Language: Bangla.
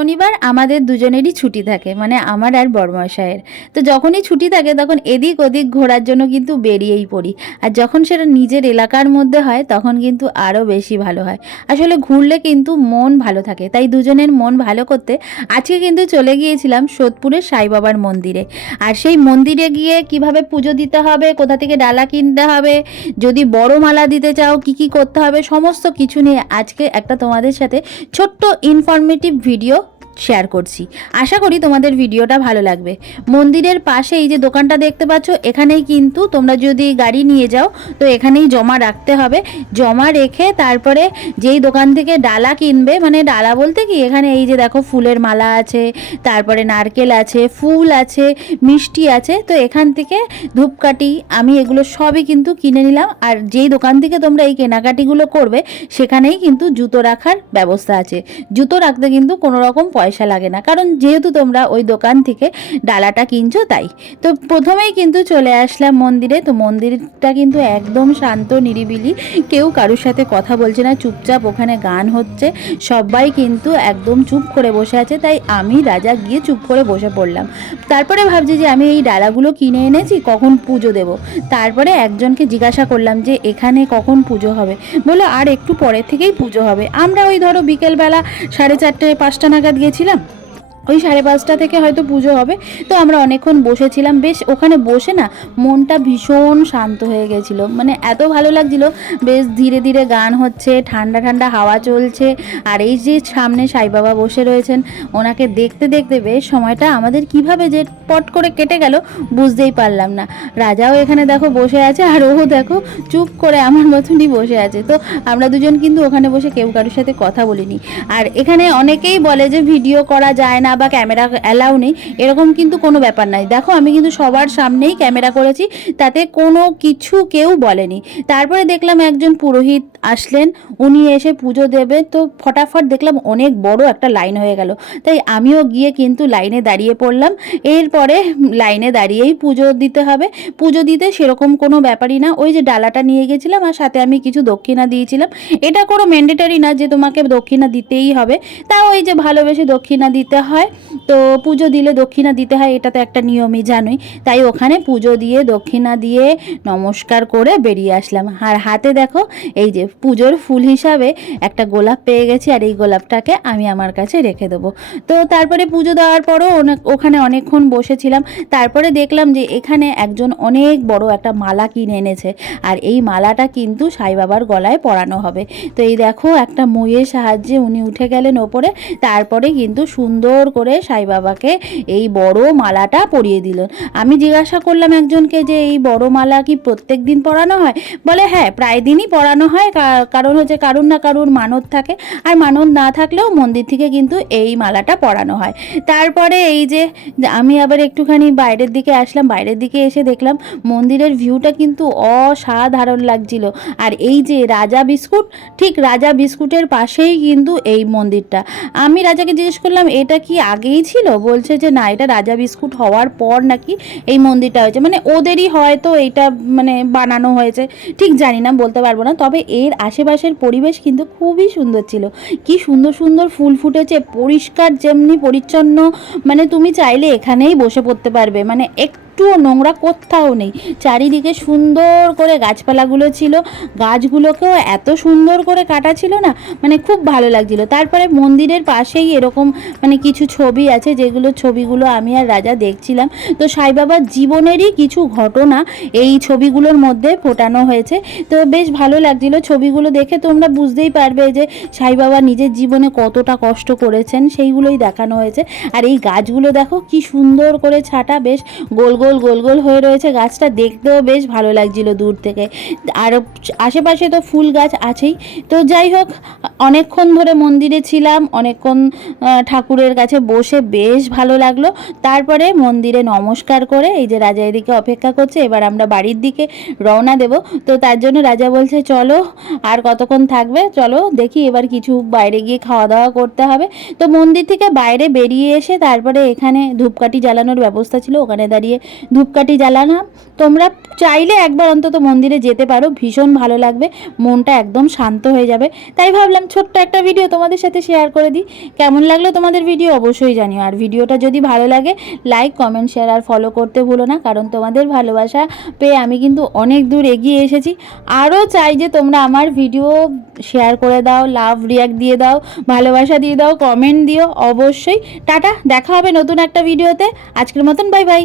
শনিবার আমাদের দুজনেরই ছুটি থাকে মানে আমার আর বড়মশাইয়ের তো যখনই ছুটি থাকে তখন এদিক ওদিক ঘোরার জন্য কিন্তু বেরিয়েই পড়ি। আর যখন সেটা নিজের এলাকার মধ্যে হয় তখন কিন্তু আরও বেশি ভালো হয়। আসলে ঘুরলে কিন্তু মন ভালো থাকে, তাই দুজনের মন ভালো করতে আজকে কিন্তু চলে গিয়েছিলাম সোদপুরের সাই বাবার মন্দিরে। আর সেই মন্দিরে গিয়ে কীভাবে পুজো দিতে হবে, কোথা থেকে ডালা কিনতে হবে, যদি বড় মালা দিতে চাও, কি কি করতে হবে, সমস্ত কিছু নিয়ে আজকে একটা তোমাদের সাথে ছোট্ট ইনফরমেটিভ ভিডিও শেয়ার করছি। আশা করি তোমাদের ভিডিওটা ভালো লাগবে। মন্দিরের পাশে এই যে দোকানটা দেখতে পাচ্ছ, এখানেই কিন্তু তোমরা যদি গাড়ি নিয়ে যাও, তো এখানেই জমা রাখতে হবে। জমা রেখে তারপরে যেই দোকান থেকে ডালা কিনবে মানে ডালা বলতে কি, এখানে এই যে দেখো ফুলের মালা আছে, তারপরে নারকেল আছে, ফুল আছে, মিষ্টি আছে, তো এখান থেকে ধূপকাঠি, আমি এগুলো সবই কিন্তু কিনে নিলাম। আর যেই দোকান থেকে তোমরা এই কেনাকাটিগুলো করবে, সেখানেই কিন্তু জুতো রাখার ব্যবস্থা আছে। জুতো রাখতে কিন্তু কোনো রকম পয়সা লাগে না। কারণ যেহেতু তোমরা ওই দোকান থেকে ডালাটা কিনছো তাই। তো প্রথমেই কিন্তু চলে আসলাম মন্দিরে। তো মন্দিরটা কিন্তু একদম শান্ত, নিরিবিলি। কেউ কারোর সাথে কথা বলছে না। চুপচাপ ওখানে গান হচ্ছে। সবাই কিন্তু একদম চুপ করে বসে আছে। তাই আমি, রাজা গিয়ে চুপ করে বসে পড়লাম। তারপরে ভাবছি যে আমি এই ডালাগুলো কিনে এনেছি, কখন পুজো দেব? তারপরে একজনকে জিজ্ঞাসা করলাম যে, এখানে কখন পুজো হবে? বলে আর একটু পরের থেকেই পুজো হবে। আমরা ওই ধরো বিকেলবেলা সাড়ে চারটে, পাঁচটা নাগাদ গেছিলাম ওই সাড়ে পাঁচটা থেকে হয়তো পুজো হবে। তো আমরা অনেকক্ষণ বসেছিলাম। বেশ ওখানে বসে না মনটা ভীষণ শান্ত হয়ে গেছিল। মানে এত ভালো লাগছিল। বেশ ধীরে ধীরে গান হচ্ছে, ঠান্ডা ঠান্ডা হাওয়া চলছে। আর এই যে সামনে সাই বাবা বসে রয়েছেন, ওনাকে দেখতে দেখতে বেশ সময়টা আমাদের কীভাবে যে পট করে কেটে গেল বুঝতেই পারলাম না। রাজাও এখানে দেখো বসে আছে আর ও দেখো চুপ করে আমার মতনই বসে আছে। তো আমরা দুজন কিন্তু ওখানে বসে কেউ কারোর সাথে কথা বলিনি। আর এখানে অনেকেই বলে যে ভিডিও করা যায় না। বা ক্যামেরা অ্যালাউ নেই, এরকম কিন্তু কোনো ব্যাপার নাই। দেখো, আমি কিন্তু সবার সামনেই ক্যামেরা করেছি, তাতে কোনো কিছু কেউ বলেনি। তারপরে দেখলাম একজন পুরোহিত আসলেন, উনি এসে পুজো দেবে। তো ফটাফট দেখলাম অনেক বড় একটা লাইন হয়ে গেল। তাই আমিও গিয়ে কিন্তু লাইনে দাঁড়িয়ে পড়লাম। এরপরে লাইনে দাঁড়িয়েই পুজো দিতে হবে। পুজো দিতে সেরকম কোনো ব্যাপারই না। ওই যে ডালাটা নিয়ে গেছিলাম আর সাথে আমি কিছু দক্ষিণা দিয়েছিলাম। এটা কোনো ম্যান্ডেটারি না যে তোমাকে দক্ষিণা দিতেই হবে। তা ওই যে ভালোবেসে দক্ষিণা দিতে হয়। হয় তো পুজো দিলে দক্ষিণা দিতে হয়, এটা তো একটা নিয়মই, জানোই। তাই ওখানে পুজো দিয়ে, দক্ষিণা দিয়ে নমস্কার করে বেরিয়ে আসলাম। আর হাতে দেখো, এই যে পুজোর ফুল হিসাবে একটা গোলাপ পেয়ে গেছি, আর এই গোলাপটাকে আমি আমার কাছে রেখে দেবো। তো তারপরে পুজো দেওয়ার পরও ওখানে অনেকক্ষণ বসেছিলাম। তারপরে দেখলাম যে এখানে একজন অনেক বড় একটা মালা কিনে এনেছে, আর এই মালাটা কিন্তু সাই বাবার গলায় পরানো হবে। তো এই দেখো, একটা মইয়ের সাহায্যে উনি উঠে গেলেন ওপরে, তারপরে কিন্তু সুন্দর করে সাই বাবাকে এই বড় মালাটা পরিয়ে দিলেন আমি জিজ্ঞাসা করলাম একজনকে যে, এই বড় মালা কি প্রত্যেক দিন পরানো হয়? বলে হ্যাঁ প্রায় দিনই পরানো হয়। কারণ হচ্ছে কারুর না কারুর মানত থাকে। আর মানত না থাকলেও মন্দির থেকে কিন্তু এই মালাটা পরানো হয়। তারপরে এই যে, আমি আবার একটুখানি বাইরের দিকে আসলাম। বাইরের দিকে এসে দেখলাম মন্দিরের ভিউটা কিন্তু অসাধারণ লাগছিল। আর এই যে রাজা বিস্কুট, ঠিক রাজা বিস্কুটের পাশেই কিন্তু এই মন্দিরটা। আমি রাজাকে জিজ্ঞেস করলাম, এটা কি আগেই ছিল, বলছে যে না, এটা রাজা বিস্কুট হওয়ার পর নাকি এই মন্দিরটা হয়েছে। মানে ওদেরই হয়তো এইটা মানে বানানো হয়েছে। ঠিক জানি না, বলতে পারব না। তবে এর আশেপাশের পরিবেশ কিন্তু খুবই সুন্দর ছিল। কি সুন্দর সুন্দর ফুল ফুটেছে, পরিষ্কার, যেমনি পরিচ্ছন্ন। মানে তুমি চাইলে এখানেই বসে পড়তে পারবে। মানে একটুও নোংরা কোথাও নেই। চারিদিকে সুন্দর করে গাছপালাগুলো ছিল। গাছগুলোকেও এত সুন্দর করে কাটা ছিল না মানে খুব ভালো লাগছিল। তারপরে মন্দিরের পাশেই এরকম মানে কিছু ছবি আছে, যেগুলো ছবিগুলো আমি আর রাজা দেখছিলাম। তো সাই বাবার জীবনেরই কিছু ঘটনা এই ছবিগুলোর মধ্যে ফোটানো হয়েছে। তো বেশ ভালো লাগছিল ছবিগুলো দেখে। তোমরা বুঝতেই পারবে যে সাই বাবা নিজের জীবনে কতটা কষ্ট করেছেন, সেইগুলোই দেখানো হয়েছে। আর এই গাছগুলো দেখো, কি সুন্দর করে ছাটা, বেশ গোল গোল গোল গোল গোল হয়ে রয়েছে। গাছটা দেখতেও বেশ ভালো লাগছিল দূর থেকে। আর আশেপাশে তো ফুল গাছ আছেই। তো যাই হোক, অনেকক্ষণ ধরে মন্দিরে ছিলাম। অনেকক্ষণ ঠাকুরের কাছে বসে বেশ ভালো লাগল। তারপরে মন্দিরে নমস্কার করে এই যে রাজা এদিকে অপেক্ষা করছে, এবার আমরা বাড়ির দিকে রওনা দেব। তো তার জন্য রাজা বলছে, চলো, আর কতক্ষণ থাকবে? চলো, দেখি এবার কিছু বাইরে গিয়ে খাওয়া দাওয়া করতে হবে। তো মন্দির থেকে বাইরে বেরিয়ে এসে তারপরে এখানে ধূপকাঠি জ্বালানোর ব্যবস্থা ছিল। ওখানে দাঁড়িয়ে ধূপকাঠি জ্বালালাম তোমরা চাইলে একবার অন্তত মন্দিরে যেতে পারো, ভীষণ ভালো লাগবে, মনটা একদম শান্ত হয়ে যাবে। তাই ভাবলাম ছোট্ট একটা ভিডিও তোমাদের সাথে শেয়ার করে দিই। কেমন লাগল তোমাদের ভিডিও অবশ্যই জানিও। আর ভিডিওটা যদি ভালো লাগে লাইক কমেন্ট শেয়ার আর ফলো করতে ভুলো না, কারণ তোমাদের ভালোবাসা পেয়ে আমি কিন্তু অনেক দূর এগিয়ে এসেছি। আরও চাই যে তোমরা আমার ভিডিও শেয়ার করে দাও লাভ রিয়াক্ট দিয়ে দাও, ভালোবাসা দিয়ে দাও কমেন্ট দিও অবশ্যই। টাটা, দেখা হবে নতুন একটা ভিডিওতে। আজকের মতন বাই বাই